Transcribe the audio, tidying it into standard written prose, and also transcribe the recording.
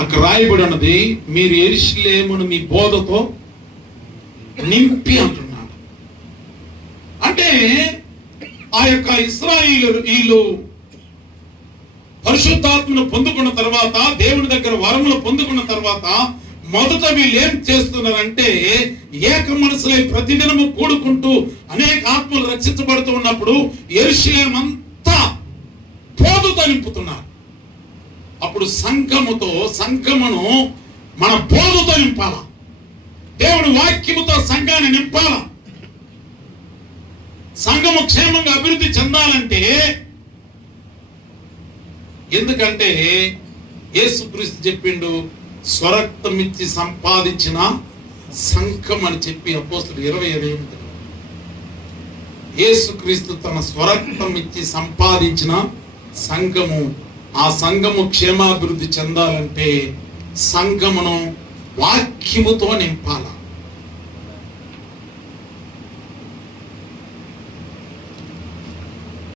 అక్కడ రాయబడి ఉన్నది, మీరు యెరూషలేమును మీ బోధతో నింపి అంటున్నాడు. అంటే ఆ యొక్క ఇశ్రాయేలీయులు పరిశుద్ధాత్మను పొందుకున్న తర్వాత, దేవుని దగ్గర వరములు పొందుకున్న తర్వాత మొదట వీళ్ళు ఏం చేస్తున్నారంటే, ఏక మనసులై ప్రతిదినము కూడుకుంటూ అనేక ఆత్మలు రక్షించబడుతూ ఉన్నప్పుడు యెరూషలేము అంతా బోధతో నింపుతున్నారు. అప్పుడు సంఘమును మన బోధతో నింపాల, దేవుడి వాక్యముతో సంఘాన్ని నింపాల. సంఘము క్షేమంగా అభివృద్ధి చెందాలంటే, ఎందుకంటే యేసుక్రీస్తు చెప్పిండు, స్వరక్తం ఇచ్చి సంపాదించిన సంఘం అని చెప్పి అపోస్తలుడు 20:8. యేసుక్రీస్తు తన స్వరక్తం ఇచ్చి సంపాదించిన సంఘము, ఆ సంఘము క్షేమాభివృద్ధి చెందాలంటే సంఘమును వాక్యముతో నింపాల.